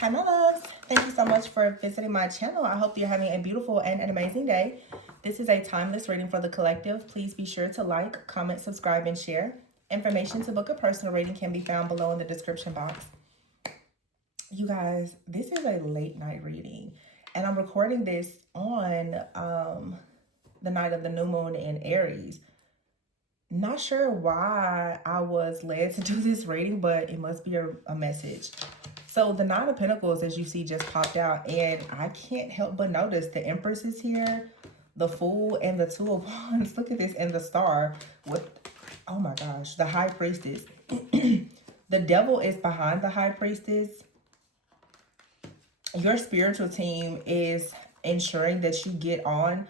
Hi, my loves. Thank you so much for visiting my channel. I hope you're having a beautiful and an amazing day. This is a timeless reading for the collective. Please be sure to like, comment, subscribe, and share. Information to book a personal reading can be found below in the description box. You guys, this is a late night reading, and I'm recording this on the night of the new moon in Aries. Not sure why I was led to do this reading, but it must be a message. So the Nine of Pentacles, as you see, just popped out, and I can't help but notice the Empress is here, the Fool, and the Two of Wands. Look at this, and the Star with, oh my gosh, the High Priestess. The Devil is behind the High Priestess. Your spiritual team is ensuring that you get on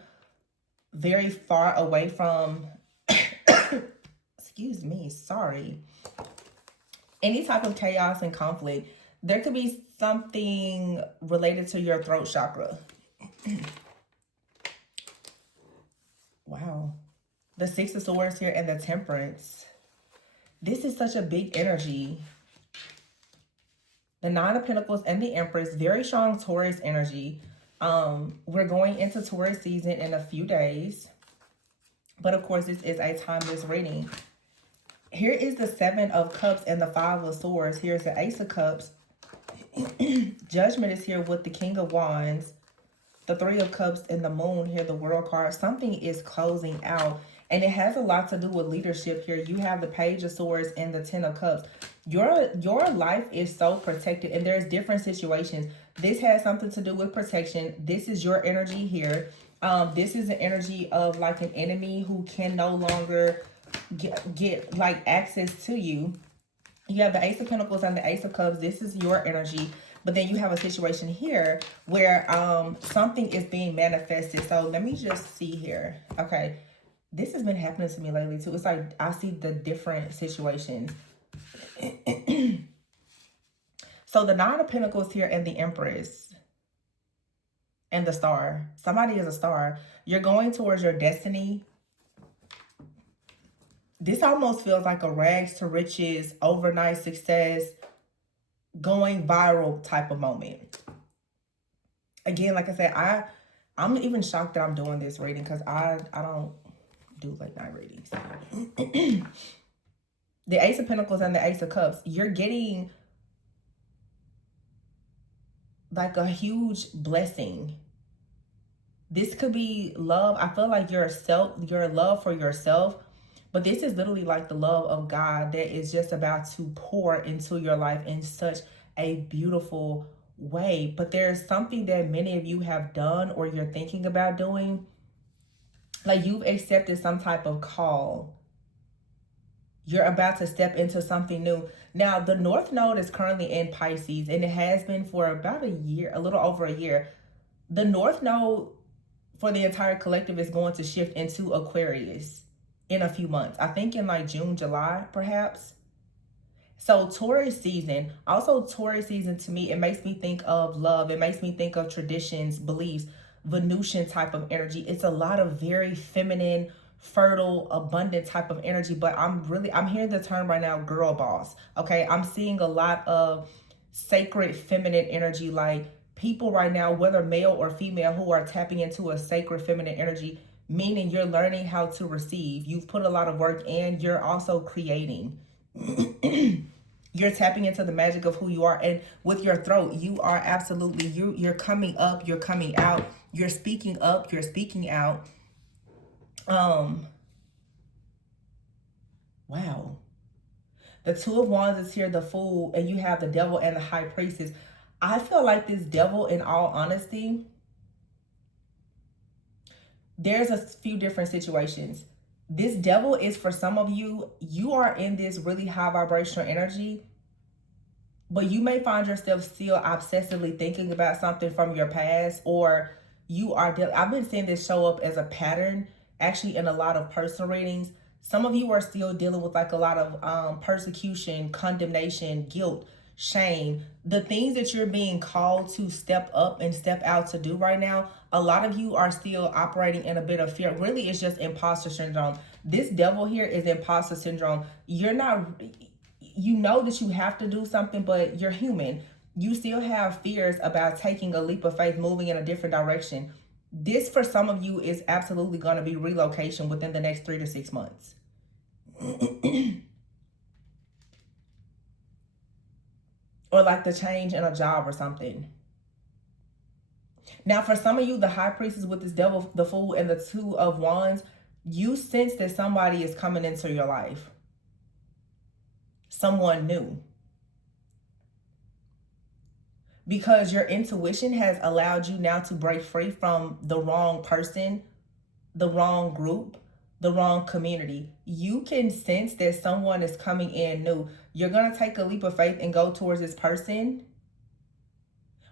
very far away from, excuse me, sorry, any type of chaos and conflict. There could be something related to your throat chakra. Wow. The Six of Swords here and the Temperance. This is such a big energy. The Nine of Pentacles and the Empress, very strong Taurus energy. We're going into Taurus season in a few days. But of course, this is a timeless reading. Here is the Seven of Cups and the Five of Swords. Here's the Ace of Cups. Judgment is here with the King of Wands. The Three of Cups and the Moon here, the World card. Something is closing out. And it has a lot to do with leadership here. You have the Page of Swords and the Ten of Cups. Your life is so protected, and there's different situations. This has something to do with protection. This is your energy here. This is an energy of like an enemy who can no longer get like access to you. You have the Ace of Pentacles and the Ace of Cups. This is your energy. But then you have a situation here where something is being manifested. So let me just see here. Okay. This has been happening to me lately too. It's like I see the different situations. So the Nine of Pentacles here and the Empress and the Star. Somebody is a star. You're going towards your destiny. This almost feels like a rags to riches, overnight success, going viral type of moment. Again, like I said, I'm even shocked that I'm doing this reading because I don't do late night readings. The Ace of Pentacles and the Ace of Cups, you're getting like a huge blessing. This could be love. I feel like your love for yourself. But this is literally like the love of God that is just about to pour into your life in such a beautiful way. But there's something that many of you have done or you're thinking about doing. Like you've accepted some type of call. You're about to step into something new. Now, the North Node is currently in Pisces, and it has been for about a year, a little over a year. The North Node for the entire collective is going to shift into Aquarius in a few months. I think in like June, July, perhaps. So Taurus season, also Taurus season to me, it makes me think of love. It makes me think of traditions, beliefs, Venusian type of energy. It's a lot of very feminine, fertile, abundant type of energy. But I'm hearing the term right now, girl boss. Okay, I'm seeing a lot of sacred feminine energy, like people right now, whether male or female, who are tapping into a sacred feminine energy, meaning you're learning how to receive. You've put a lot of work and you're also creating. You're tapping into the magic of who you are. And with your throat, you are absolutely, you're coming up, you're coming out, you're speaking up, you're speaking out. Wow. The Two of Wands is here, the Fool, and you have the Devil and the High Priestess. I feel like this Devil, in all honesty, there's a few different situations. This Devil is for some of you, you are in this really high vibrational energy, but you may find yourself still obsessively thinking about something from your past, or you are, I've been seeing this show up as a pattern, actually in a lot of personal readings. Some of you are still dealing with like a lot of persecution, condemnation, guilt, shame, the things that you're being called to step up and step out to do right now. A lot of you are still operating in a bit of fear. Really, it's just imposter syndrome. This Devil here is imposter syndrome. You're not, you know that you have to do something, but you're human. You still have fears about taking a leap of faith, moving in a different direction. This, for some of you, is absolutely going to be relocation within the next 3 to 6 months. Or like the change in a job or something. Now, for some of you, the high priestess with this devil, the fool, and the 2 of wands, you sense that somebody is coming into your life. Someone new. Because your intuition has allowed you now to break free from the wrong person, the wrong group, the wrong community. You can sense that someone is coming in new. You're going to take a leap of faith and go towards this person,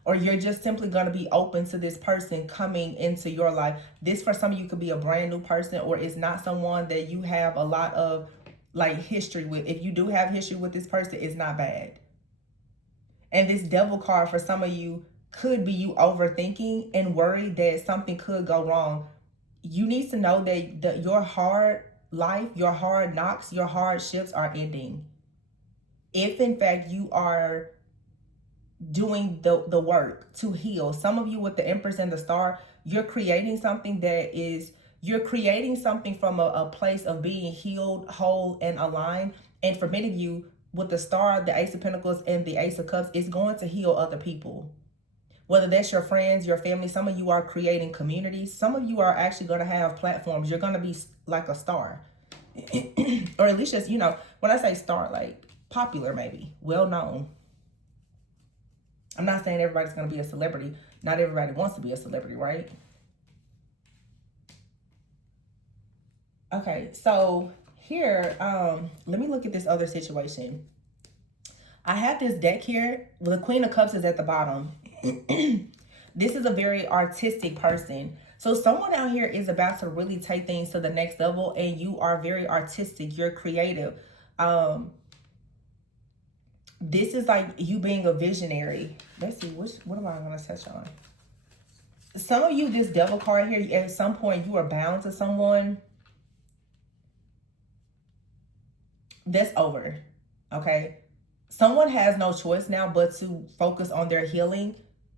or you're just simply going to be open to this person coming into your life. This, for some of you, could be a brand new person, or it's not someone that you have a lot of like history with. If you do have history with this person, it's not bad. And this devil card, for some of you, could be you overthinking and worried that something could go wrong. You need to know that your hard life, your hard knocks, your hardships are ending. If in fact you are doing the work to heal. Some of you with the Empress and the Star, you're creating something you're creating something from a place of being healed, whole, and aligned. And for many of you, with the Star, the Ace of Pentacles, and the Ace of Cups, it's going to heal other people. Whether that's your friends, your family, some of you are creating communities. Some of you are actually going to have platforms. You're going to be like a star. Or at least just, when I say star, like popular maybe, well-known. I'm not saying everybody's going to be a celebrity. Not everybody wants to be a celebrity, right? Okay, so here, let me look at this other situation. I have this deck here. The Queen of Cups is at the bottom. This is a very artistic person. So someone out here is about to really take things to the next level, and you are very artistic. You're creative. This is like you being a visionary. Let's see, what am I going to touch on? Some of you, this devil card here, at some point you are bound to someone. That's over, okay? Someone has no choice now but to focus on their healing.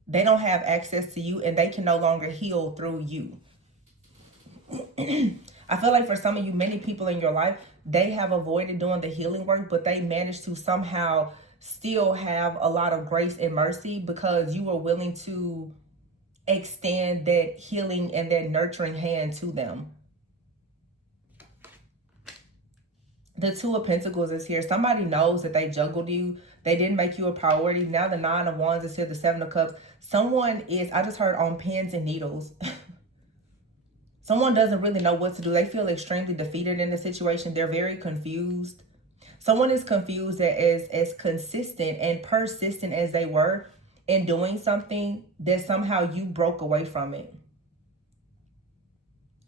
They don't have access to you, and they can no longer heal through you. I feel like for some of you, many people in your life, they have avoided doing the healing work, but they managed to somehow still have a lot of grace and mercy because you were willing to extend that healing and that nurturing hand to them. The 2 of Pentacles is here. Somebody knows that they juggled you. They didn't make you a priority. Now the 9 of Wands is here. The 7 of Cups. Someone is, I just heard, on pins and needles. Someone doesn't really know what to do. They feel extremely defeated in the situation. They're very confused. Someone is confused that as consistent and persistent as they were in doing something, that somehow you broke away from it.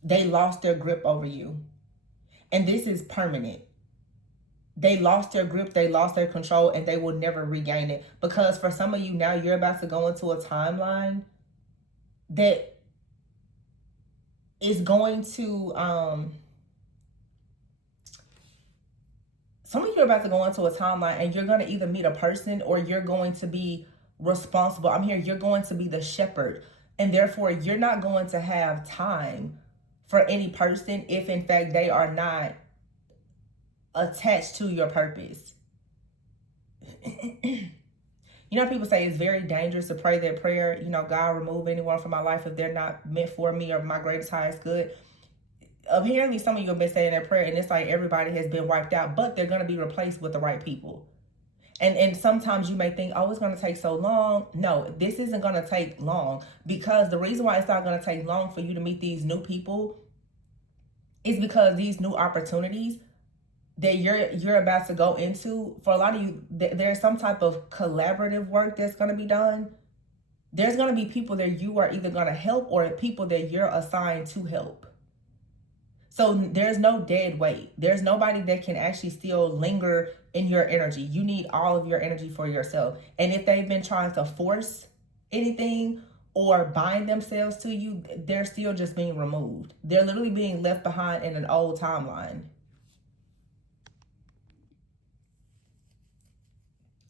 They lost their grip over you. And this is permanent. They lost their grip, they lost their control, and they will never regain it. Because for some of you now, you're about to go into a timeline that is going to, some of you are about to go into a timeline and you're going to either meet a person or you're going to be responsible. I'm here, you're going to be the shepherd. And therefore, you're not going to have time for any person if in fact they are not attached to your purpose. People say it's very dangerous to pray that prayer, God, remove anyone from my life if they're not meant for me or my greatest highest good. Apparently some of you have been saying that prayer and it's like everybody has been wiped out, but they're going to be replaced with the right people. And sometimes you may think, oh, it's going to take so long. No, this isn't going to take long, because the reason why it's not going to take long for you to meet these new people is because these new opportunities that you're about to go into, for a lot of you, there's some type of collaborative work that's going to be done. There's going to be people that you are either going to help or people that you're assigned to help. So there's no dead weight. There's nobody that can actually still linger in your energy. You need all of your energy for yourself. And if they've been trying to force anything or bind themselves to you, they're still just being removed. They're literally being left behind in an old timeline.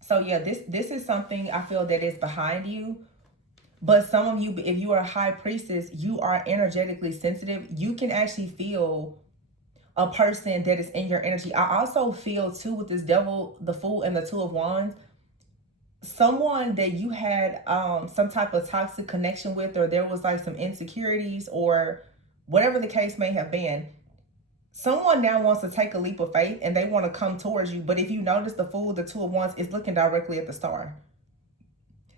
So yeah, this is something I feel that is behind you. But some of you, if you are a high priestess, you are energetically sensitive. You can actually feel a person that is in your energy. I also feel too with this devil, the fool, and the two of wands, someone that you had some type of toxic connection with, or there was like some insecurities or whatever the case may have been. Someone now wants to take a leap of faith and they want to come towards you. But if you notice, the fool, the two of wands, is looking directly at the star.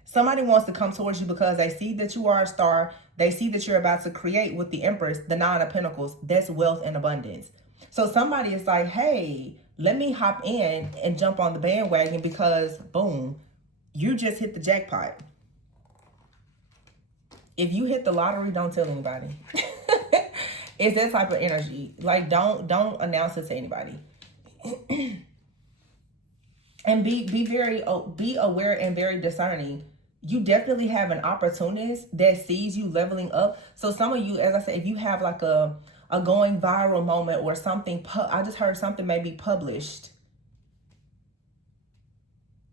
Somebody wants to come towards you because they see that you are a star. They see that you're about to create with the Empress, the Nine of Pentacles. That's wealth and abundance. So somebody is like, hey, let me hop in and jump on the bandwagon because, boom, you just hit the jackpot. If you hit the lottery, don't tell anybody. It's that type of energy. Like, don't announce it to anybody. And be aware and very discerning. You definitely have an opportunist that sees you leveling up. So some of you, as I said, if you have like a going viral moment or something, I just heard something may be published.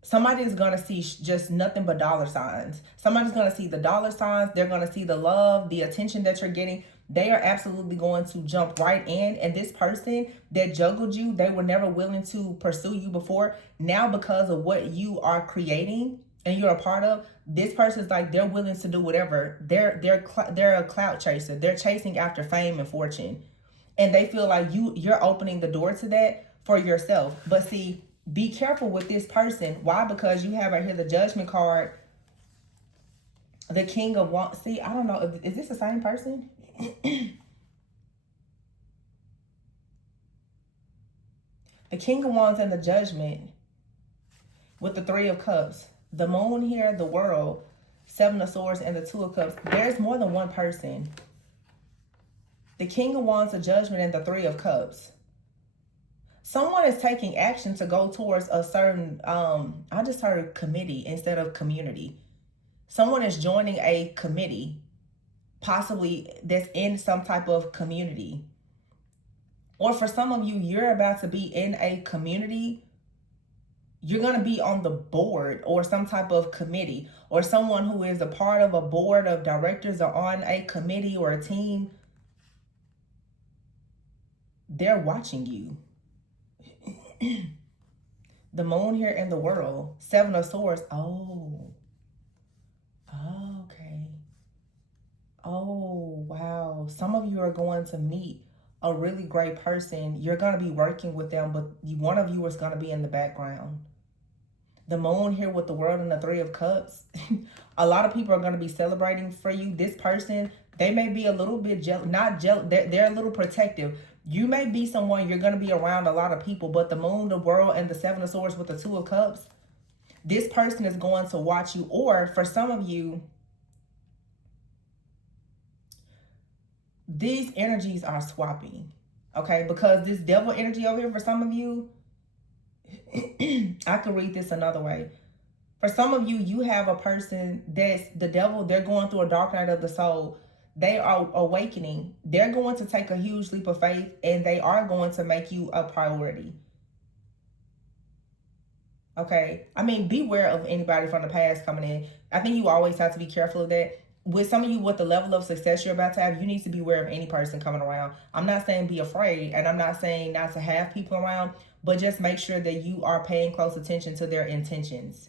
Somebody's going to see just nothing but dollar signs. Somebody's going to see the dollar signs. They're going to see the love, the attention that you're getting. They are absolutely going to jump right in. And this person that juggled you, they were never willing to pursue you before. Now, because of what you are creating and you're a part of, this person's like, they're willing to do whatever. They're a clout chaser. They're chasing after fame and fortune. And they feel like you're opening the door to that for yourself. But see, be careful with this person. Why? Because you have right here the Judgment card, the King of Wands. See, I don't know. Is this the same person? The King of Wands and the Judgment with the Three of Cups. The Moon here, the World, Seven of Swords, and the Two of Cups. There's more than one person. The King of Wands, the Judgment, and the Three of Cups. Someone is taking action to go towards a certain, I just heard committee instead of community. Someone is joining a committee, possibly that's in some type of community. Or for some of you, you're about to be in a community. You're going to be on the board or some type of committee, or someone who is a part of a board of directors or on a committee or a team. They're watching you. The Moon here in the World, Seven of Swords. Oh, okay. Oh, wow. Some of you are going to meet a really great person. You're going to be working with them, but one of you is going to be in the background. The Moon here with the World and the Three of Cups. A lot of people are going to be celebrating for you. This person, they may be a little bit jealous, not jealous. They're a little protective. You may be someone, you're going to be around a lot of people, but the Moon, the World, and the Seven of Swords with the Two of Cups, this person is going to watch you. Or for some of you, these energies are swapping, okay? Because this devil energy over here, for some of you, I could read this another way. For some of you, you have a person that's the devil. They're going through a dark night of the soul. They are awakening. They're going to take a huge leap of faith, and they are going to make you a priority. Okay? I mean, beware of anybody from the past coming in. I think you always have to be careful of that. With some of you, with the level of success you're about to have, you need to be aware of any person coming around. I'm not saying be afraid, and I'm not saying not to have people around, but just make sure that you are paying close attention to their intentions.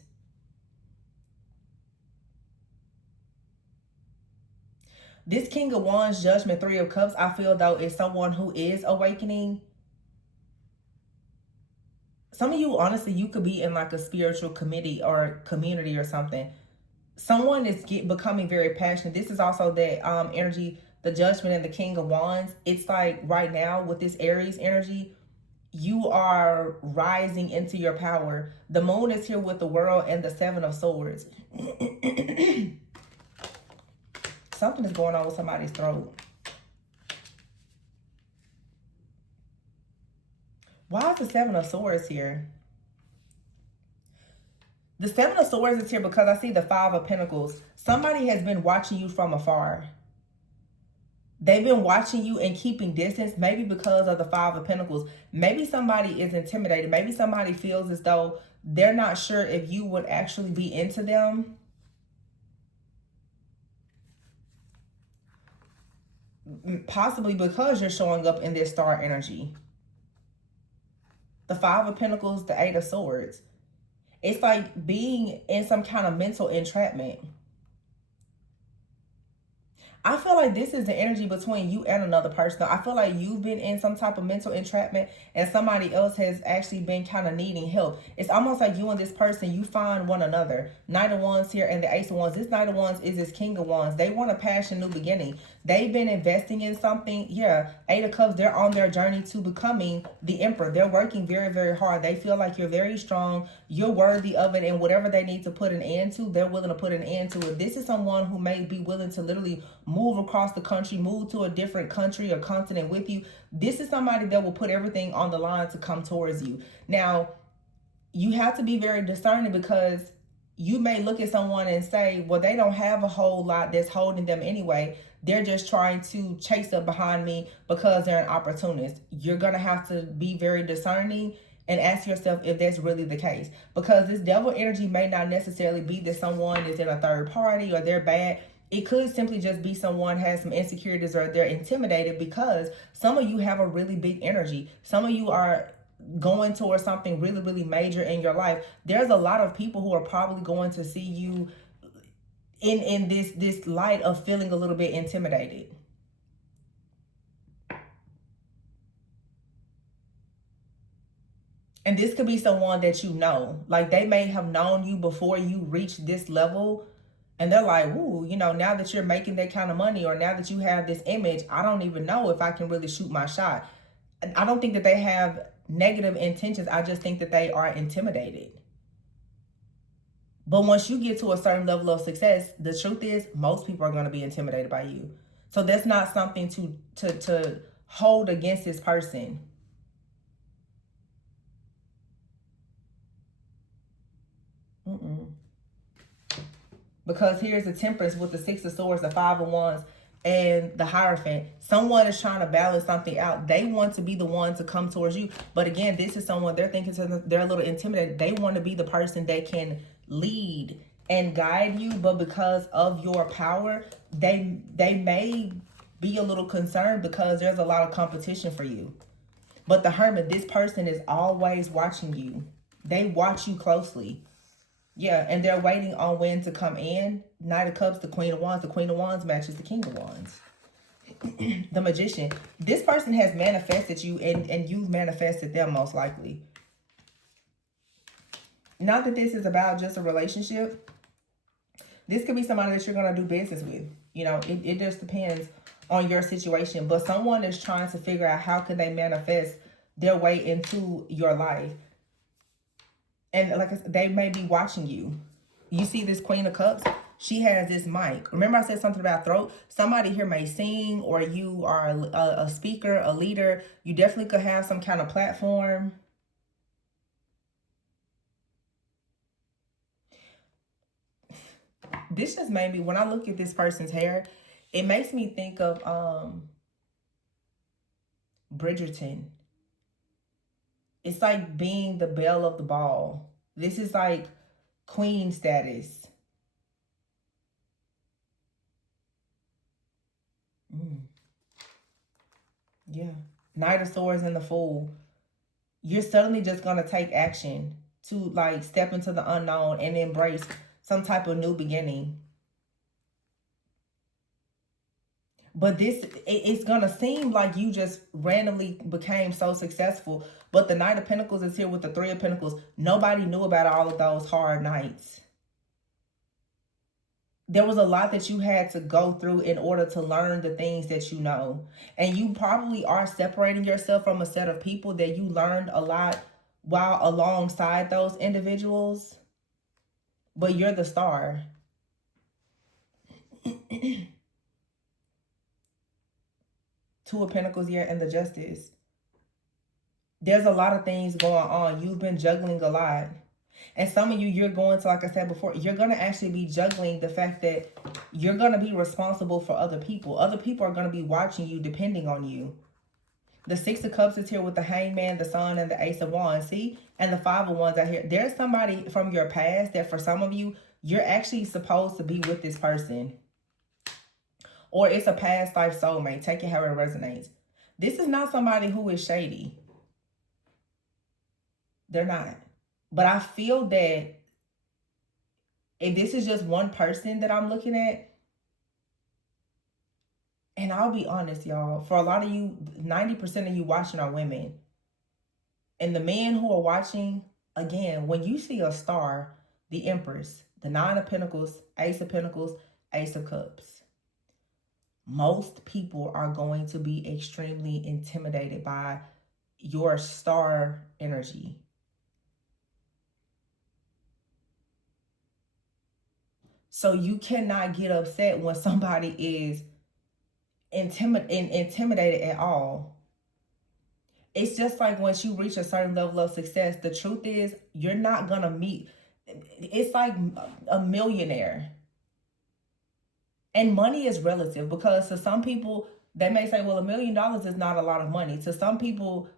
This King of Wands, Judgment, Three of Cups, I feel though is someone who is awakening. Some of you, honestly, you could be in like a spiritual committee or community or something. Someone is becoming very passionate. This is also that energy, the Judgment and the King of Wands. It's like right now with this Aries energy, you are rising into your power. The Moon is here with the World and the Seven of Swords. Something is going on with somebody's throat. Why is the Seven of Swords here? The Seven of Swords is here because I see the Five of Pentacles. Somebody has been watching you from afar. They've been watching you and keeping distance, maybe because of the Five of Pentacles. Maybe somebody is intimidated. Maybe somebody feels as though they're not sure if you would actually be into them. Possibly because you're showing up in this star energy. The Five of Pentacles, the Eight of Swords. It's like being in some kind of mental entrapment. I feel like this is the energy between you and another person. I feel like you've been in some type of mental entrapment and somebody else has actually been kind of needing help. It's almost like you and this person, you find one another. Knight of Wands here and the Ace of Wands. This Knight of Wands is this King of Wands. They want a passion, new beginning. They've been investing in something. Yeah, Eight of Cups, they're on their journey to becoming the Emperor. They're working very, very hard. They feel like you're very strong. You're worthy of it. And whatever they need to put an end to, they're willing to put an end to it. This is someone who may be willing to literally move across the country, move to a different country or continent with you. This is somebody that will put everything on the line to come towards you. Now, you have to be very discerning because you may look at someone and say, well, they don't have a whole lot that's holding them anyway. They're just trying to chase up behind me because they're an opportunist. You're going to have to be very discerning and ask yourself if that's really the case. Because this devil energy may not necessarily be that someone is in a third party or they're bad. It could simply just be someone has some insecurities or they're intimidated because some of you have a really big energy. Some of you are going towards something really, really major in your life. There's a lot of people who are probably going to see you in this light of feeling a little bit intimidated. And this could be someone that you know. Like they may have known you before you reached this level. And they're like, ooh, you know, now that you're making that kind of money or now that you have this image, I don't even know if I can really shoot my shot. I don't think that they have negative intentions. I just think that they are intimidated. But once you get to a certain level of success, the truth is most people are going to be intimidated by you. So that's not something to hold against this person. Because here's the Temperance with the Six of Swords, the Five of Wands, and the Hierophant. Someone is trying to balance something out. They want to be the one to come towards you. But again, this is someone they're thinking they're a little intimidated. They want to be the person that can lead and guide you. But because of your power, they may be a little concerned because there's a lot of competition for you. But the Hermit, this person is always watching you. They watch you closely. Yeah, and they're waiting on when to come in. Knight of Cups, the Queen of Wands. The Queen of Wands matches the King of Wands. The Magician. This person has manifested you and you've manifested them most likely. Not that this is about just a relationship. This could be somebody that you're going to do business with. You know, it just depends on your situation. But someone is trying to figure out how can they manifest their way into your life. And like I said, they may be watching you. You see this Queen of Cups? She has this mic. Remember I said something about throat? Somebody here may sing or you are a speaker, a leader. You definitely could have some kind of platform. This just made me, when I look at this person's hair, it makes me think of Bridgerton. It's like being the belle of the ball. This is like queen status. Yeah. Knight of Swords and the Fool. You're suddenly just going to take action to like step into the unknown and embrace some type of new beginning. But this, it's going to seem like you just randomly became so successful. But the Knight of Pentacles is here with the Three of Pentacles. Nobody knew about all of those hard nights. There was a lot that you had to go through in order to learn the things that you know. And you probably are separating yourself from a set of people that you learned a lot while alongside those individuals. But you're the star. Two of Pentacles here and the Justice. There's a lot of things going on. You've been juggling a lot. And some of you, you're going to, like I said before, you're going to actually be juggling the fact that you're going to be responsible for other people. Other people are going to be watching you, depending on you. The Six of Cups is here with the Hangman, the Sun, and the Ace of Wands. See? And the Five of Wands out here. There's somebody from your past that for some of you, you're actually supposed to be with this person. Or it's a past life soulmate. Take it however it resonates. This is not somebody who is shady. They're not. But I feel that if this is just one person that I'm looking at, and I'll be honest, y'all, for a lot of you, 90% of you watching are women. And the men who are watching, again, when you see a star, the Empress, the Nine of Pentacles, Ace of Pentacles, Ace of Cups, most people are going to be extremely intimidated by your star energy. So you cannot get upset when somebody is intimidated at all. It's just like once you reach a certain level of success, the truth is you're not gonna meet. It's like a millionaire. And money is relative, because to some people, they may say, well, $1 million is not a lot of money. To some people,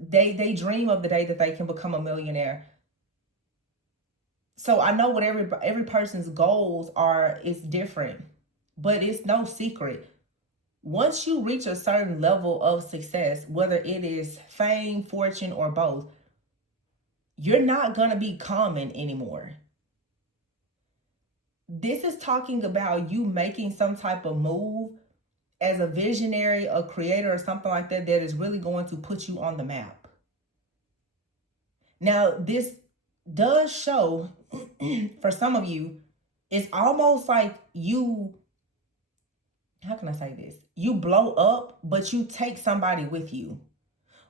they dream of the day that they can become a millionaire. So I know what every person's goals are is different, but it's no secret. Once you reach a certain level of success, whether it is fame, fortune, or both, you're not going to be common anymore. This is talking about you making some type of move as a visionary, a creator, or something like that, that is really going to put you on the map. Now, this does show, for some of you, it's almost like you, how can I say this? You blow up, but you take somebody with you.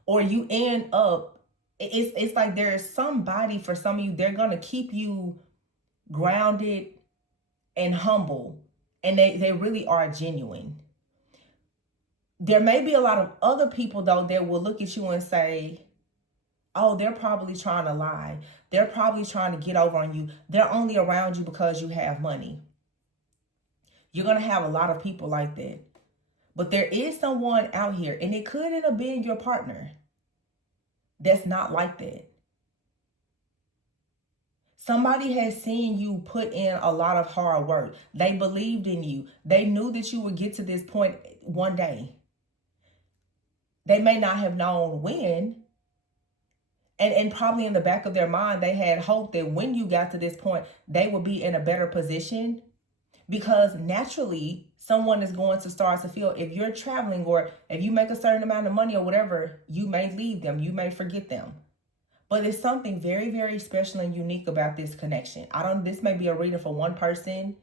Or you end up, it's like there is somebody, for some of you, they're going to keep you grounded and humble. And they really are genuine. There may be a lot of other people, though, that will look at you and say, oh, they're probably trying to lie. They're probably trying to get over on you. They're only around you because you have money. You're going to have a lot of people like that. But there is someone out here, and it could end up being your partner, that's not like that. Somebody has seen you put in a lot of hard work. They believed in you. They knew that you would get to this point one day. They may not have known when. And probably in the back of their mind, they had hope that when you got to this point, they would be in a better position. Because naturally, someone is going to start to feel, if you're traveling or if you make a certain amount of money or whatever, you may leave them, you may forget them. But there's something very, very special and unique about this connection. This may be a reading for one person,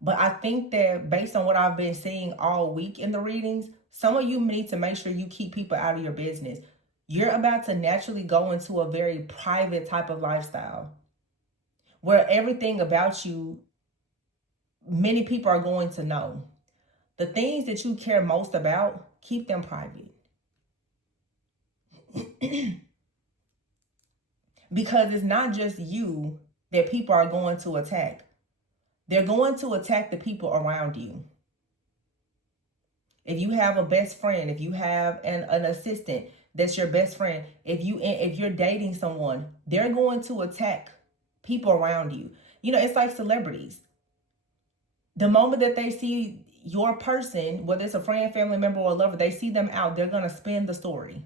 but I think that based on what I've been seeing all week in the readings, some of you need to make sure you keep people out of your business. You're about to naturally go into a very private type of lifestyle where everything about you, many people are going to know. The things that you care most about, keep them private. Because it's not just you that people are going to attack. They're going to attack the people around you. If you have a best friend, if you have an assistant that's your best friend, if you're dating someone, they're going to attack people around you. You know, it's like celebrities. The moment that they see your person, whether it's a friend, family member, or a lover, they see them out, they're going to spin the story.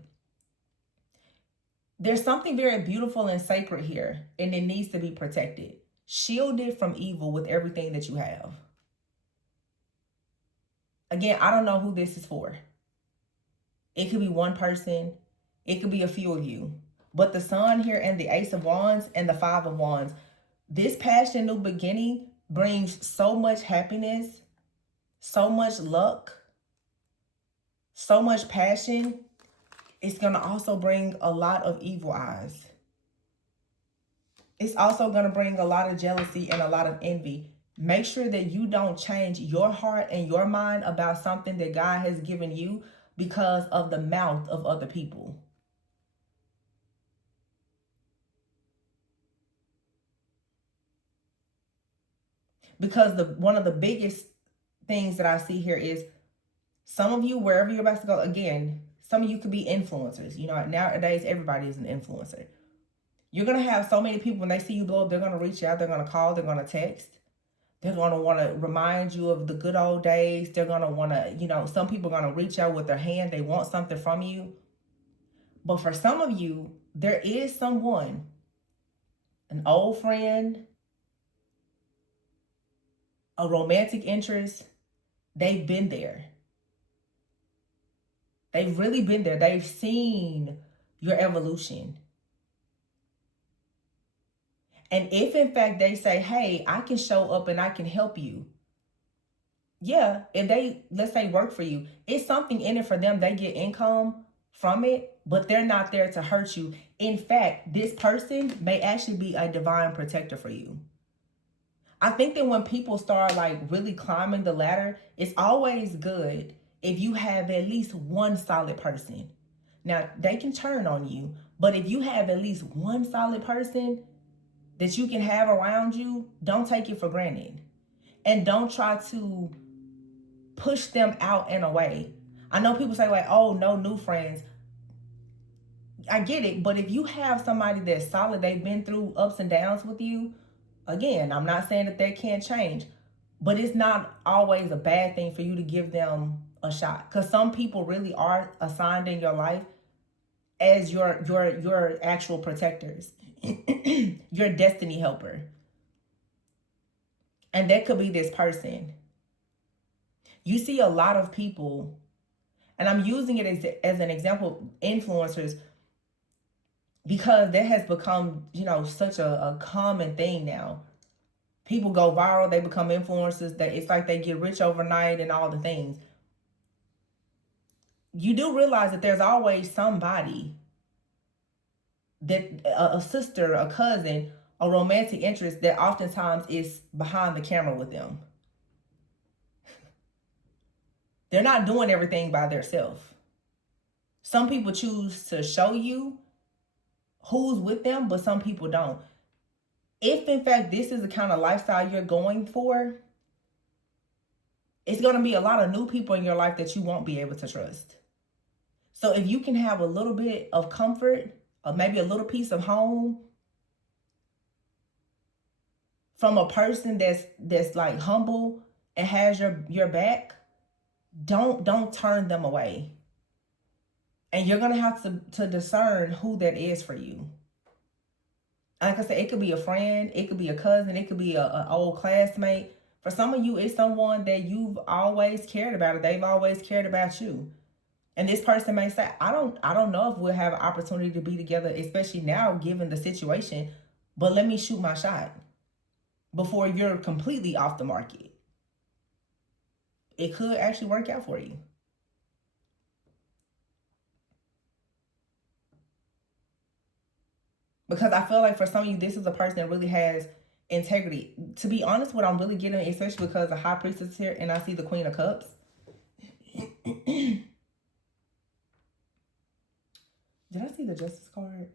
There's something very beautiful and sacred here, and it needs to be protected. Shielded from evil with everything that you have. Again, I don't know who this is for. It could be one person. It could be a few of you. But the Sun here and the Ace of Wands and the Five of Wands, this passion, new beginning, brings so much happiness, so much luck, so much passion. It's going to also bring a lot of evil eyes. It's also going to bring a lot of jealousy and a lot of envy. Make sure that you don't change your heart and your mind about something that God has given you because of the mouth of other people. Because one of the biggest things that I see here is Some of you, wherever you're about to go, again, some of you could be influencers. You know, nowadays everybody is an influencer. You're going to have so many people when they see you blow up, they're going to reach out, they're going to call, they're going to text. They're going to want to remind you of the good old days. They're going to want to, you know, some people are going to reach out with their hand. They want something from you. But for some of you, there is someone, an old friend, a romantic interest. They've been there. They've really been there. They've seen your evolution. And if in fact they say, hey, I can show up and I can help you. Yeah, if they, let's say, work for you, it's something in it for them. They get income from it, but they're not there to hurt you. In fact, this person may actually be a divine protector for you. I think that when people start like really climbing the ladder, it's always good if you have at least one solid person. Now, they can turn on you, but if you have at least one solid person that you can have around you, don't take it for granted. And don't try to push them out and away. I know people say like, oh, no new friends. I get it, but if you have somebody that's solid, they've been through ups and downs with you, again, I'm not saying that they can't change, but it's not always a bad thing for you to give them a shot. Because some people really are assigned in your life as your actual protectors, your destiny helper. And that could be this person. You see a lot of people, and I'm using it as an example, influencers, because that has become, you know, such a common thing now. People go viral, they become influencers, that it's like they get rich overnight and all the things. You do realize that there's always somebody, that a sister, a cousin, a romantic interest that oftentimes is behind the camera with them. They're not doing everything by themselves. Some people choose to show you who's with them, but some people don't. If in fact this is the kind of lifestyle you're going for, it's going to be a lot of new people in your life that you won't be able to trust. So if you can have a little bit of comfort, or maybe a little piece of home from a person that's like humble and has your back, don't turn them away. And you're gonna have to discern who that is for you. Like I said, it could be a friend, it could be a cousin, it could be an old classmate. For some of you, it's someone that you've always cared about, or they've always cared about you. And this person may say, I don't know if we'll have an opportunity to be together, especially now given the situation, but let me shoot my shot before you're completely off the market. It could actually work out for you. Because I feel like for some of you, this is a person that really has integrity. To be honest, what I'm really getting, especially because the High Priestess is here and I see the Queen of Cups. Did I see the Justice card?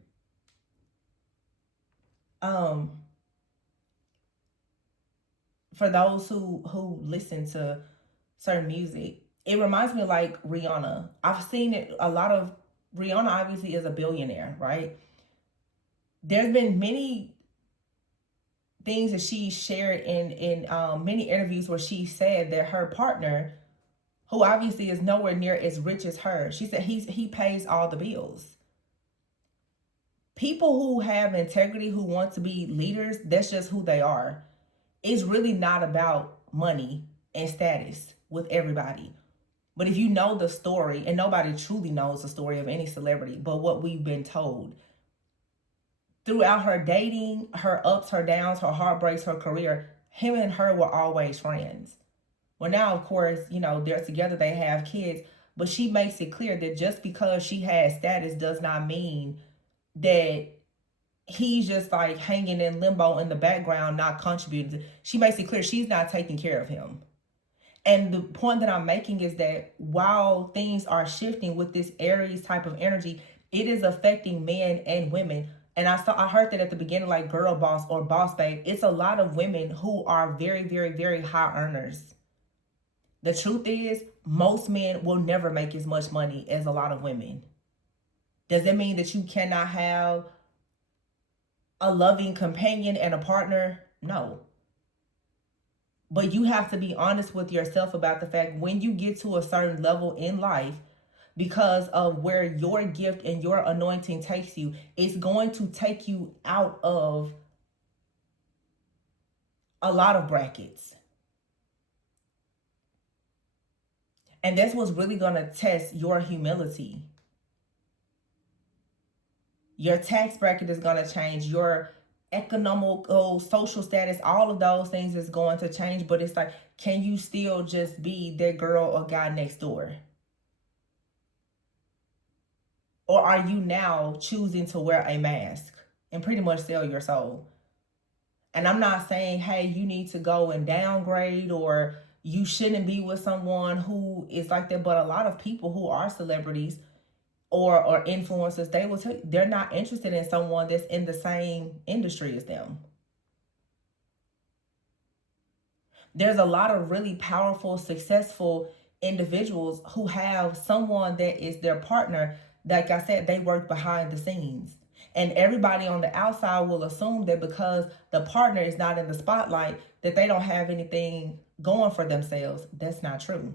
For those who listen to certain music, it reminds me of like Rihanna. I've seen it a lot of. Rihanna obviously is a billionaire, right? There's been many things that she shared in many interviews where she said that her partner, who obviously is nowhere near as rich as her, she said he pays all the bills. People who have integrity, who want to be leaders, that's just who they are. It's really not about money and status with everybody. But if you know the story, and nobody truly knows the story of any celebrity, but what we've been told, throughout her dating, her ups, her downs, her heartbreaks, her career, him and her were always friends. Well, now, of course, you know, they're together, they have kids, but she makes it clear that just because she has status does not mean that he's just like hanging in limbo in the background, not contributing. She makes it clear she's not taking care of him. And the point that I'm making is that while things are shifting with this Aries type of energy, it is affecting men and women. And I heard that at the beginning, like girl boss or boss babe. It's a lot of women who are very, very, very high earners. The truth is, most men will never make as much money as a lot of women. Does that mean that you cannot have a loving companion and a partner? No. But you have to be honest with yourself about the fact when you get to a certain level in life, because of where your gift and your anointing takes you, it's going to take you out of a lot of brackets. And that's what's really going to test your humility. Your tax bracket is going to change. Your economical, social status, all of those things is going to change. But it's like, can you still just be that girl or guy next door? Or are you now choosing to wear a mask and pretty much sell your soul? And I'm not saying, hey, you need to go and downgrade or you shouldn't be with someone who is like that. But a lot of people who are celebrities or influencers, they will tell you they're not interested in someone that's in the same industry as them. There's a lot of really powerful, successful individuals who have someone that is their partner. Like I said, they work behind the scenes. And everybody on the outside will assume that because the partner is not in the spotlight, that they don't have anything going for themselves. That's not true.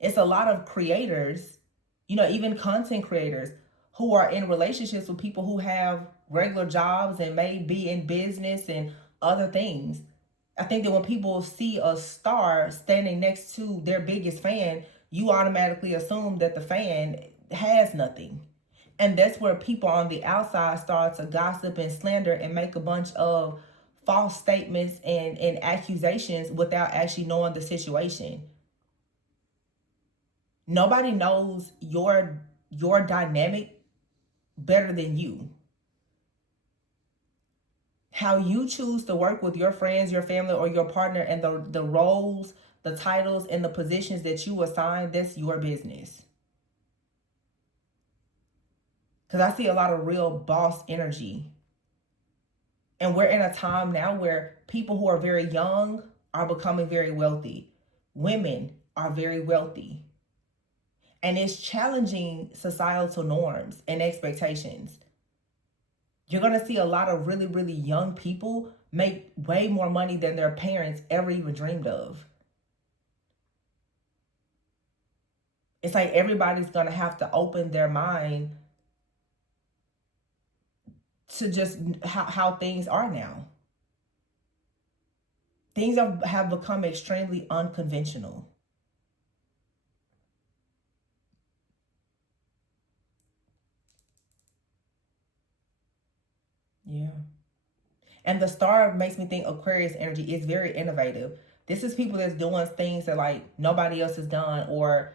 It's a lot of creators, even content creators who are in relationships with people who have regular jobs and may be in business and other things. I think that when people see a star standing next to their biggest fan, you automatically assume that the fan has nothing. And that's where people on the outside start to gossip and slander and make a bunch of false statements and accusations without actually knowing the situation. Nobody knows your dynamic better than you. How you choose to work with your friends, your family, or your partner, and the roles, the titles, and the positions that you assign, that's your business. Because I see a lot of real boss energy. And we're in a time now where people who are very young are becoming very wealthy. Women are very wealthy. And it's challenging societal norms and expectations. You're going to see a lot of really, really young people make way more money than their parents ever even dreamed of. It's like everybody's going to have to open their mind to just how things are now. Things have become extremely unconventional. Yeah. And the star makes me think Aquarius energy is very innovative. This is people that's doing things that like nobody else has done, or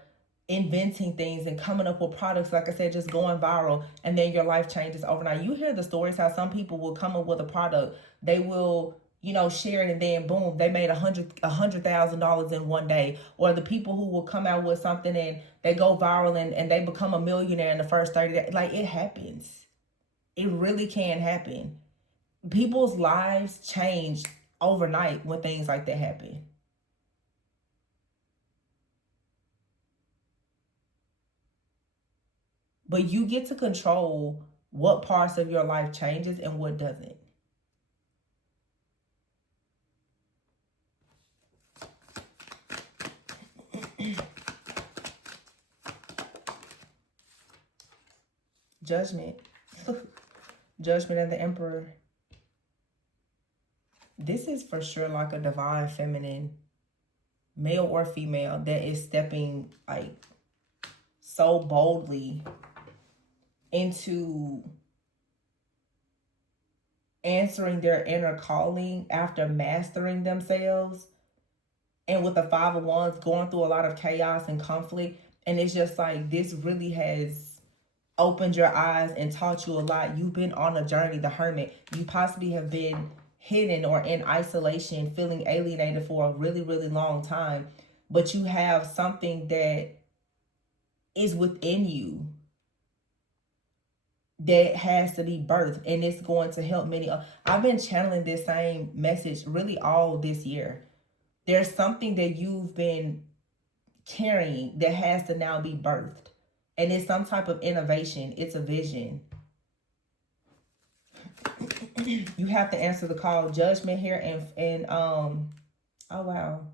inventing things and coming up with products, like I said, just going viral, and then your life changes overnight. You hear the stories how some people will come up with a product, they will, share it, and then boom, they made $100,000 in one day. Or the people who will come out with something and they go viral and they become a millionaire in the first 30 days. Like, it happens. It really can happen. People's lives change overnight when things like that happen. But you get to control what parts of your life changes and what doesn't. Judgment. Judgment and the Emperor. This is for sure like a divine feminine, male or female, that is stepping like so boldly into answering their inner calling after mastering themselves. And with the Five of Wands, going through a lot of chaos and conflict. And it's just like, this really has opened your eyes and taught you a lot. You've been on a journey, the Hermit. You possibly have been hidden or in isolation, feeling alienated for a really, really long time. But you have something that is within you that has to be birthed, and it's going to help many. I've been channeling this same message really all this year. There's something that you've been carrying that has to now be birthed. And it's some type of innovation. It's a vision. You have to answer the call. Judgment here and oh wow.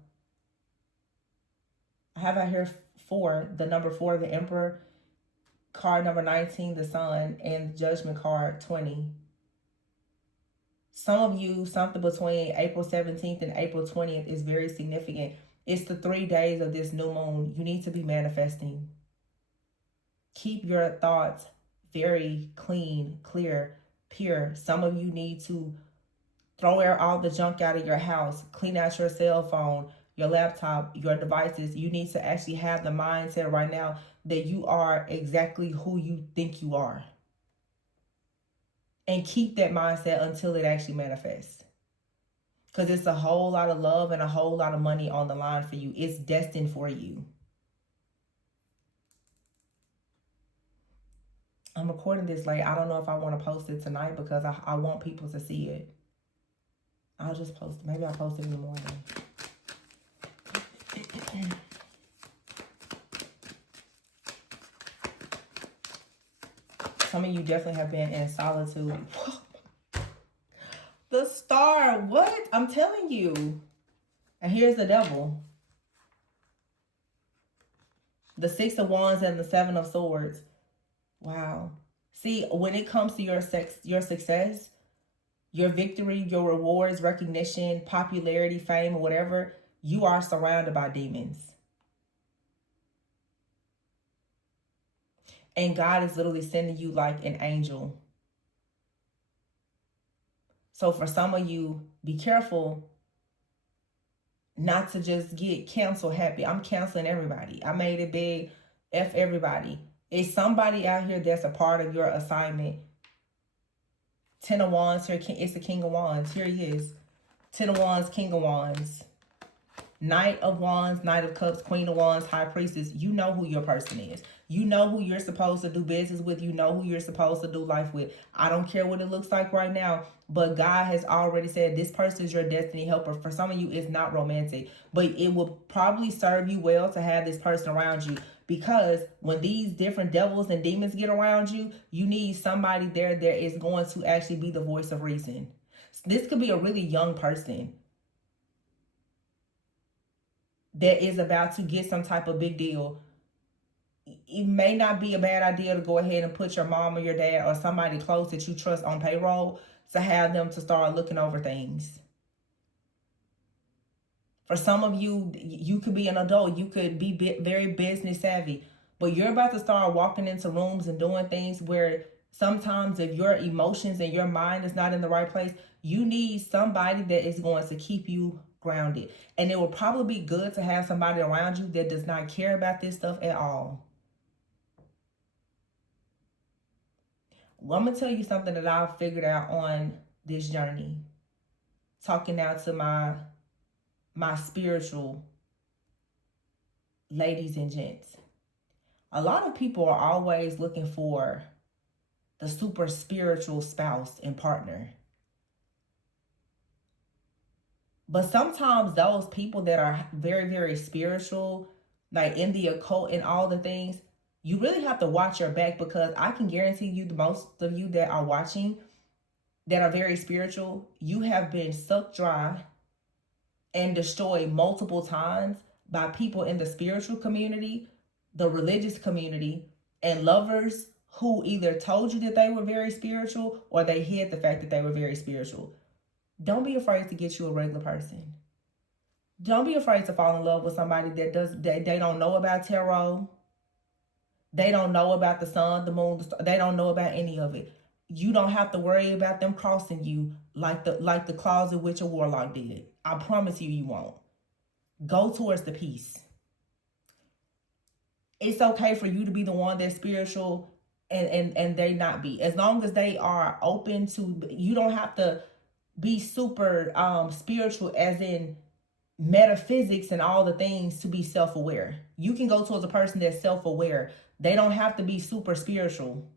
I have out here 4, the number 4, the Emperor, card number 19, the Sun, and Judgment card 20. Some of you, something between April 17th and April 20th is very significant. It's the 3 days of this new moon. You need to be manifesting. Keep your thoughts very clean, clear, pure. Some of you need to throw all the junk out of your house, clean out your cell phone, your laptop, your devices. You need to actually have the mindset right now that you are exactly who you think you are. And keep that mindset until it actually manifests. Because it's a whole lot of love and a whole lot of money on the line for you. It's destined for you. I'm recording this late. I don't know if I want to post it tonight because I want people to see it. I'll just post it. Maybe I'll post it in the morning. Some of you definitely have been in solitude. The Star. What? I'm telling you. And here's the Devil. The 6 of Wands and the 7 of Swords. Wow. See, when it comes to your success, your victory, your rewards, recognition, popularity, fame, or whatever, you are surrounded by demons. And God is literally sending you like an angel. So for some of you, be careful not to just get cancel happy. I'm canceling everybody. I made it big. F everybody. It's somebody out here that's a part of your assignment. 10 of Wands here. It's the King of Wands. Here he is. 10 of Wands, King of Wands. Knight of Wands, Knight of Cups, Queen of Wands, High Priestess. You know who your person is. You know who you're supposed to do business with. You know who you're supposed to do life with. I don't care what it looks like right now, but God has already said this person is your destiny helper. For some of you, it's not romantic, but it will probably serve you well to have this person around you, because when these different devils and demons get around you, you need somebody there that is going to actually be the voice of reason. This could be a really young person that is about to get some type of big deal. It may not be a bad idea to go ahead and put your mom or your dad or somebody close that you trust on payroll to have them to start looking over things. For some of you, you could be an adult. You could be very business savvy, but you're about to start walking into rooms and doing things where sometimes if your emotions and your mind is not in the right place, you need somebody that is going to keep you grounded. And it will probably be good to have somebody around you that does not care about this stuff at all. Well, I'm going to tell you something that I've figured out on this journey. Talking now to my spiritual ladies and gents. A lot of people are always looking for the super spiritual spouse and partner. But sometimes those people that are very, very spiritual, like in the occult and all the things, you really have to watch your back, because I can guarantee you, the most of you that are watching that are very spiritual, you have been sucked dry and destroyed multiple times by people in the spiritual community, the religious community, and lovers who either told you that they were very spiritual or they hid the fact that they were very spiritual. Don't be afraid to get you a regular person. Don't be afraid to fall in love with somebody that they don't know about tarot. They don't know about the sun, the moon, the star. They don't know about any of it. You don't have to worry about them crossing you like the closet witch or warlock did. I promise you, you won't. Go towards the peace. It's okay for you to be the one that's spiritual and they not be. As long as they are open to, you don't have to be super spiritual as in metaphysics and all the things to be self-aware. You can go towards a person that's self-aware. They don't have to be super spiritual.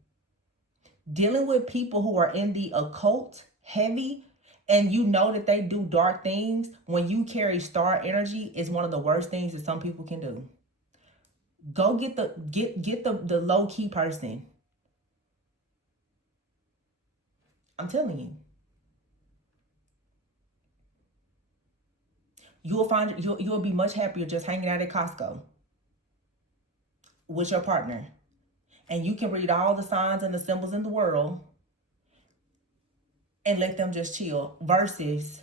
Dealing with people who are in the occult heavy and you know that they do dark things, when you carry star energy, is one of the worst things that some people can do. Go get the low key person. I'm telling you. You'll be much happier just hanging out at Costco with your partner. And you can read all the signs and the symbols in the world and let them just chill, versus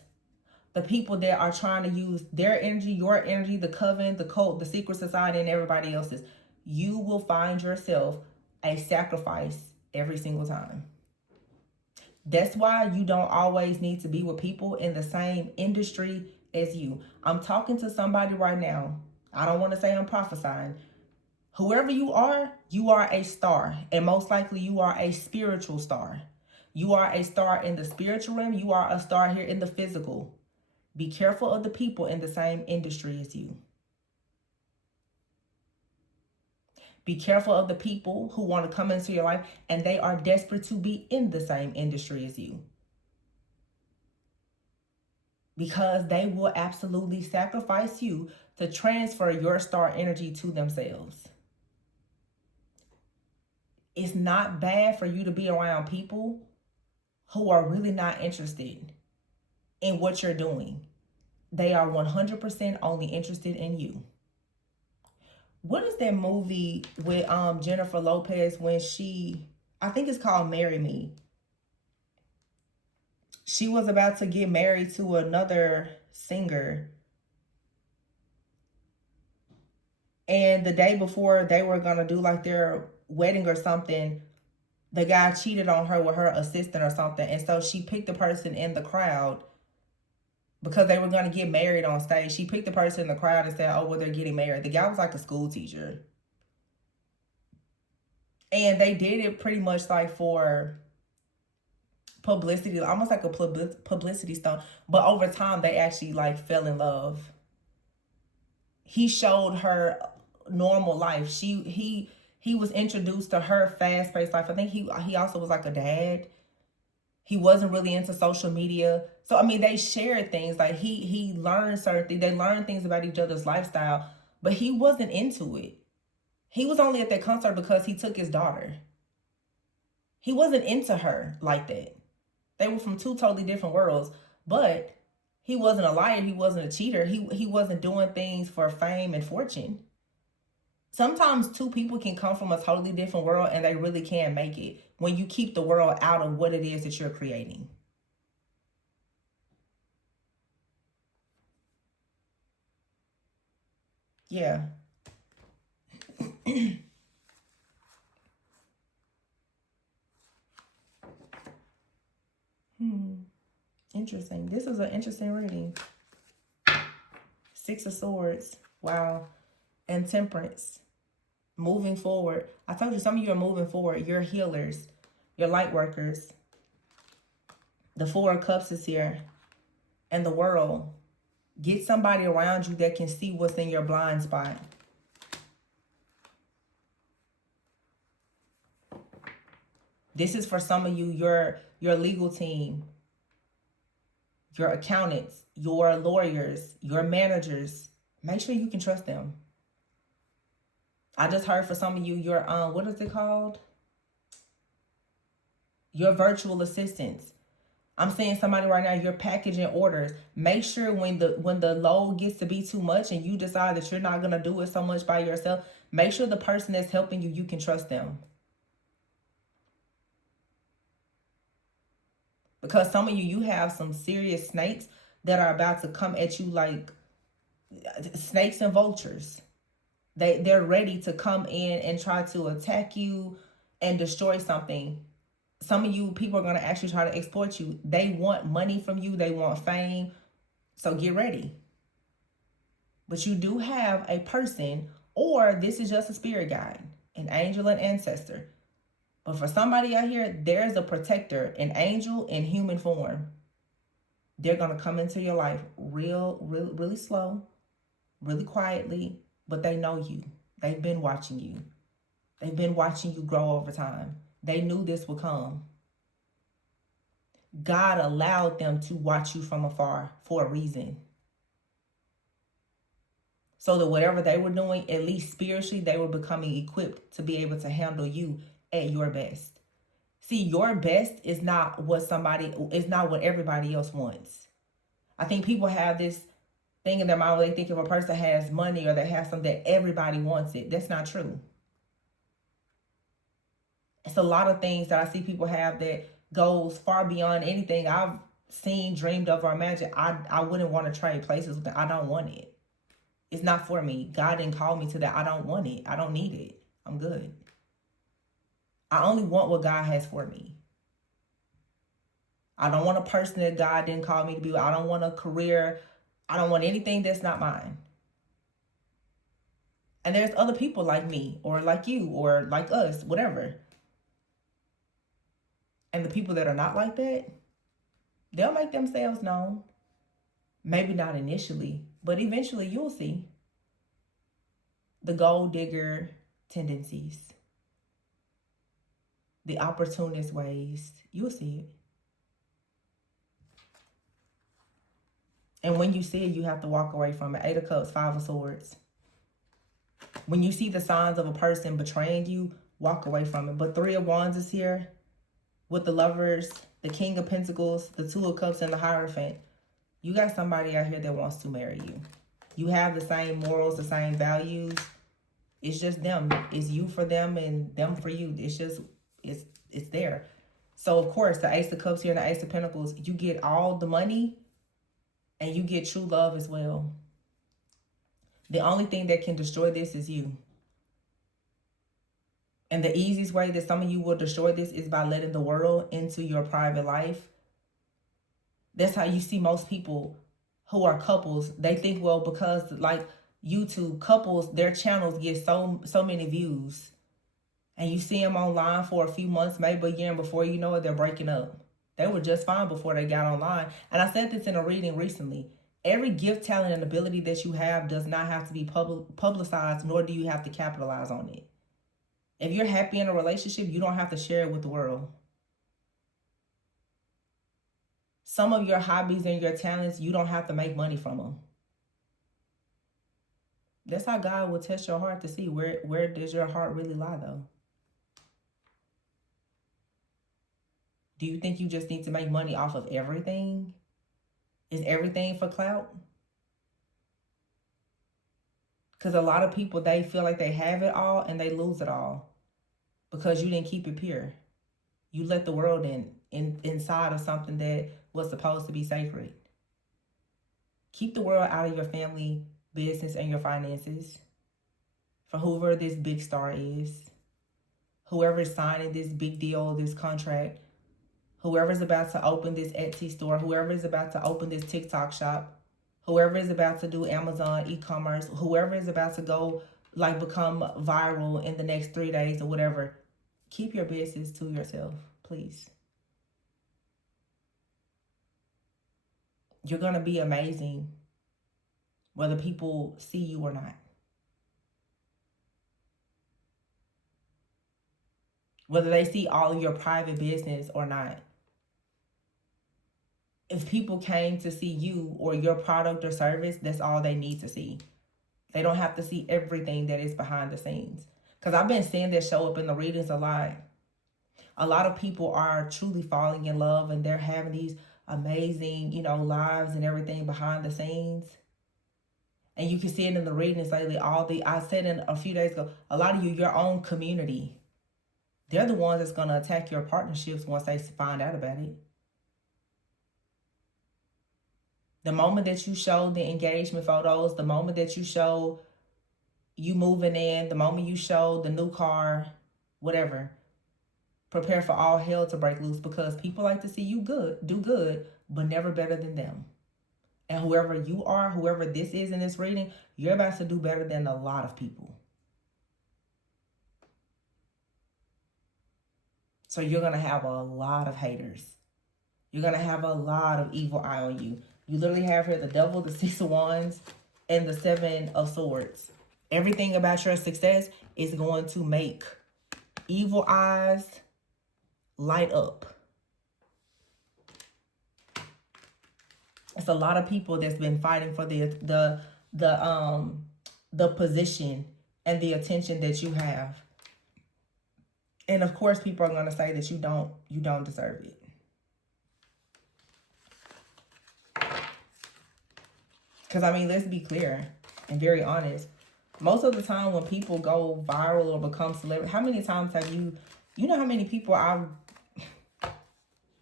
the people that are trying to use their energy, your energy, the coven, the cult, the secret society, and everybody else's. You will find yourself a sacrifice every single time. That's why you don't always need to be with people in the same industry as you. I'm talking to somebody right now. I don't want to say I'm prophesying. Whoever you are a star. And most likely you are a spiritual star. You are a star in the spiritual realm. You are a star here in the physical. Be careful of the people in the same industry as you. Be careful of the people who want to come into your life and they are desperate to be in the same industry as you. Because they will absolutely sacrifice you to transfer your star energy to themselves. It's not bad for you to be around people who are really not interested in what you're doing. They are 100% only interested in you. What is that movie with Jennifer Lopez when I think it's called Marry Me. She was about to get married to another singer. And the day before they were going to do like their wedding or something, the guy cheated on her with her assistant or something. And so she picked the person in the crowd because they were going to get married on stage. She picked the person in the crowd and said, oh, well, they're getting married. The guy was like a school teacher. And they did it pretty much like for publicity, almost like a publicity stunt. But over time, they actually like fell in love. He showed her normal life. He was introduced to her fast-paced life. I think he also was like a dad. He wasn't really into social media. So, I mean, they shared things. Like, he learned certain things. They learned things about each other's lifestyle. But he wasn't into it. He was only at that concert because he took his daughter. He wasn't into her like that. They were from two totally different worlds. But he wasn't a liar. He wasn't a cheater. He wasn't doing things for fame and fortune. Sometimes two people can come from a totally different world and they really can make it when you keep the world out of what it is that you're creating. Yeah. Interesting. This is an interesting reading. 6 of Swords. Wow. And Temperance. Moving forward. I told you some of you are moving forward. You're healers. You're light workers. The 4 of Cups is here. And the World. Get somebody around you that can see what's in your blind spot. This is for some of you, your legal team, your accountants, your lawyers, your managers. Make sure you can trust them. I just heard for some of you, your what is it called? Your virtual assistants. I'm seeing somebody right now, you're packaging orders. Make sure when the load gets to be too much and you decide that you're not going to do it so much by yourself, make sure the person that's helping you, you can trust them. Because some of you, you have some serious snakes that are about to come at you like snakes and vultures. They're ready to come in and try to attack you and destroy something. Some of you people are going to actually try to exploit you. They want money from you. They want fame. So get ready. But you do have a person, or this is just a spirit guide, an angel, an ancestor. But for somebody out here, there's a protector, an angel in human form. They're going to come into your life really slow, really quietly, but they know you. They've been watching you. They've been watching you grow over time. They knew this would come. God allowed them to watch you from afar for a reason. So that whatever they were doing, at least spiritually, they were becoming equipped to be able to handle you at your best. See, your best is not what everybody else wants. I think people have this thing in their mind where they think if a person has money or they have something that everybody wants it. That's not true. It's a lot of things that I see people have that goes far beyond anything I've seen, dreamed of, or imagined. I wouldn't want to trade places with them. I don't want it. It's not for me. God didn't call me to that. I don't want it. I don't need it. I'm good. I only want what God has for me. I don't want a person that God didn't call me to be with. I don't want a career. I don't want anything that's not mine. And there's other people like me or like you or like us, whatever. And the people that are not like that, they'll make themselves known. Maybe not initially, but eventually you'll see the gold digger tendencies, the opportunist ways. You'll see it. And when you see it, you have to walk away from it. 8 of Cups, 5 of Swords. When you see the signs of a person betraying you, walk away from it. But 3 of Wands is here with the Lovers, the King of Pentacles, the 2 of Cups, and the Hierophant. You got somebody out here that wants to marry you. You have the same morals, the same values. It's just them. It's you for them and them for you. It's just, it's there. So, of course, the Ace of Cups here and the Ace of Pentacles, you get all the money and you get true love as well. The only thing that can destroy this is you. And the easiest way that some of you will destroy this is by letting the world into your private life. That's how you see most people who are couples. They think, well, because like YouTube, couples, their channels get so many views. And you see them online for a few months, maybe a year, and before you know it, they're breaking up. They were just fine before they got online. And I said this in a reading recently. Every gift, talent, and ability that you have does not have to be publicized, nor do you have to capitalize on it. If you're happy in a relationship, you don't have to share it with the world. Some of your hobbies and your talents, you don't have to make money from them. That's how God will test your heart to see where does your heart really lie, though. Do you think you just need to make money off of everything? Is everything for clout? Because a lot of people, they feel like they have it all and they lose it all because you didn't keep it pure. You let the world inside of something that was supposed to be sacred. Keep the world out of your family business and your finances. For whoever this big star is, whoever is signing this big deal, this contract, whoever's about to open this Etsy store, whoever is about to open this TikTok shop, whoever is about to do Amazon e-commerce, whoever is about to go like become viral in the next 3 days or whatever, keep your business to yourself, please. You're going to be amazing whether people see you or not. Whether they see all of your private business or not. If people came to see you or your product or service, that's all they need to see. They don't have to see everything that is behind the scenes. Because I've been seeing this show up in the readings a lot. A lot of people are truly falling in love and they're having these amazing, lives and everything behind the scenes. And you can see it in the readings lately. I said in a few days ago, a lot of you, your own community, they're the ones that's going to attack your partnerships once they find out about it. The moment that you show the engagement photos, the moment that you show you moving in, the moment you show the new car, whatever, prepare for all hell to break loose because people like to see you do good, but never better than them. And whoever you are, whoever this is in this reading, you're about to do better than a lot of people. So you're going to have a lot of haters. You're going to have a lot of evil eye on you. You literally have here the Devil, the 6 of Wands, and the 7 of Swords. Everything about your success is going to make evil eyes light up. It's a lot of people that's been fighting for the position and the attention that you have. And of course, people are going to say that you don't deserve it. Because, I mean, let's be clear and very honest. Most of the time when people go viral or become celebrity, how many times have you know how many people I've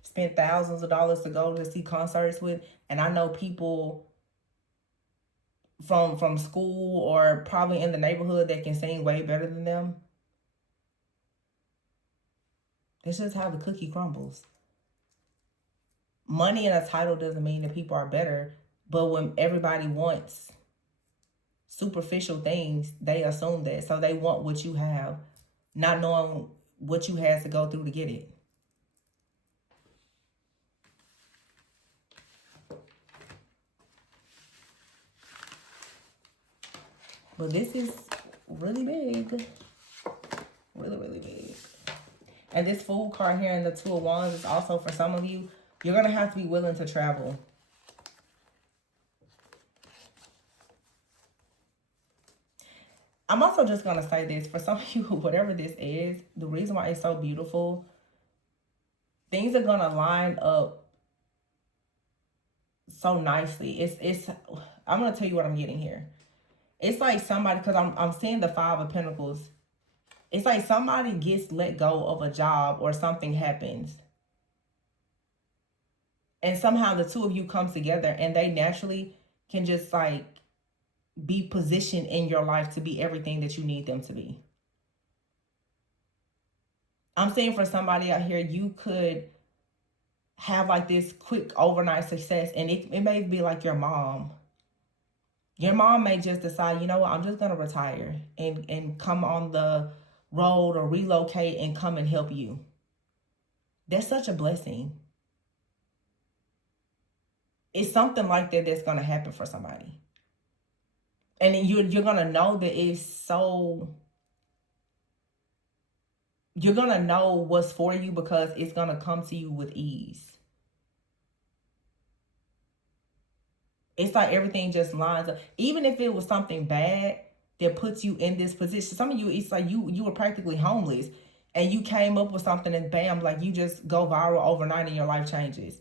spent thousands of dollars to go to see concerts with? And I know people from school or probably in the neighborhood that can sing way better than them. That's just how the cookie crumbles. Money and a title doesn't mean that people are better, but when everybody wants superficial things, they assume that. So they want what you have, not knowing what you had to go through to get it. But this is really big. Really, really big. And this Fool card here in the Two of Wands is also for some of you. You're going to have to be willing to travel. I'm also just going to say this. For some of you, whatever this is, the reason why it's so beautiful, things are going to line up so nicely. I'm going to tell you what I'm getting here. It's like somebody, because I'm seeing the Five of Pentacles. It's like somebody gets let go of a job or something happens. And somehow the two of you come together and they naturally can just like be positioned in your life to be everything that you need them to be. I'm saying for somebody out here, you could have like this quick overnight success, and it may be like your mom. Your mom may just decide, you know what, I'm just going to retire and come on the road or relocate and come and help you. That's such a blessing. It's something like that that's going to happen for somebody. And you're going to know that it's so... You're going to know what's for you because it's going to come to you with ease. It's like everything just lines up. Even if it was something bad that puts you in this position. Some of you, it's like you were practically homeless and you came up with something and bam, like you just go viral overnight and your life changes.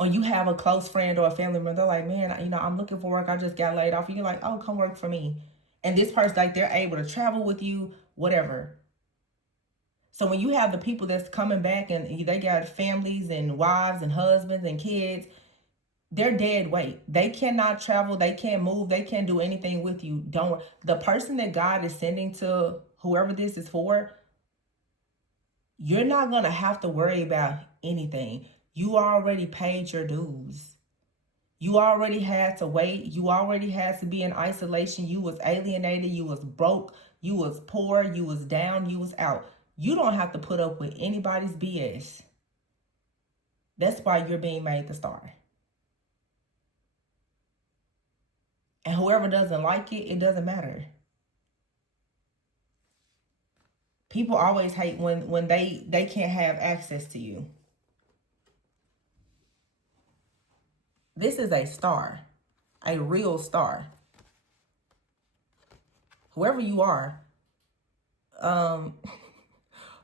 Or you have a close friend or a family member, they're like, man, you know, I'm looking for work. I just got laid off. And you're like, oh, come work for me. And this person, like, they're able to travel with you, whatever. So when you have the people that's coming back and they got families and wives and husbands and kids, they're dead weight. They cannot travel. They can't move. They can't do anything with you. Don't. The person that God is sending to whoever this is for, you're not going to have to worry about anything. You already paid your dues. You already had to wait. You already had to be in isolation. You was alienated. You was broke. You was poor. You was down. You was out. You don't have to put up with anybody's BS. That's why you're being made the star. And whoever doesn't like it, it doesn't matter. People always hate when they can't have access to you. This is a star, a real star. Whoever you are,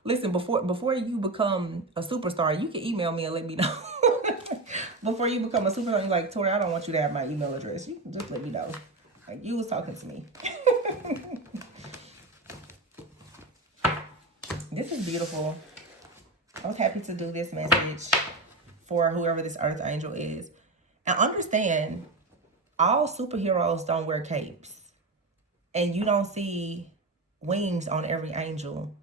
listen, before you become a superstar, you can email me and let me know. Before you become a superstar, you're like, Tori, I don't want you to have my email address. You can just let me know. Like, you was talking to me. This is beautiful. I was happy to do this message for whoever this earth angel is. And understand, all superheroes don't wear capes. And you don't see wings on every angel.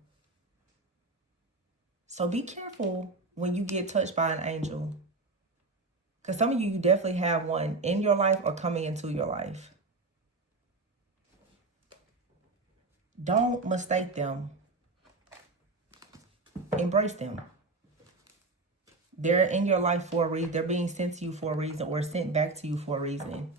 So be careful when you get touched by an angel. Because some of you definitely have one in your life or coming into your life. Don't mistake them. Embrace them. They're in your life for a reason. They're being sent to you for a reason or sent back to you for a reason.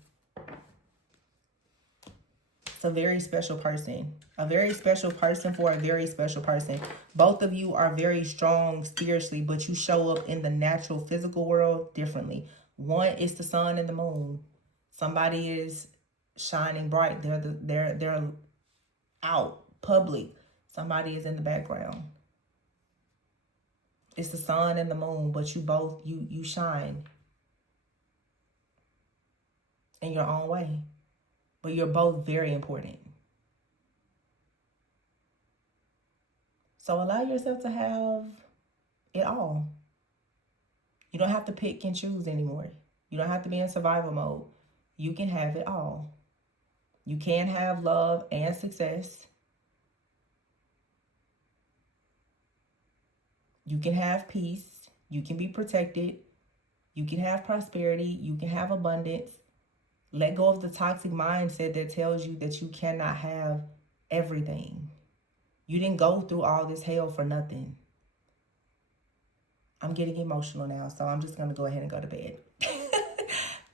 It's a very special person. A very special person for a very special person. Both of you are very strong spiritually, but you show up in the natural physical world differently. One is the sun and the moon. Somebody is shining bright. They're out public. Somebody is in the background. It's the sun and the moon, but you both you shine in your own way. But you're both very important. So allow yourself to have it all. You don't have to pick and choose anymore. You don't have to be in survival mode. You can have it all. You can have love and success. You can have peace. You can be protected. You can have prosperity. You can have abundance. Let go of the toxic mindset that tells you that you cannot have everything. You didn't go through all this hell for nothing. I'm getting emotional now, so I'm just going to go ahead and go to bed.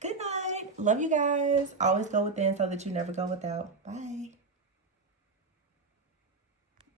Good night. Love you guys. Always go within so that you never go without. Bye.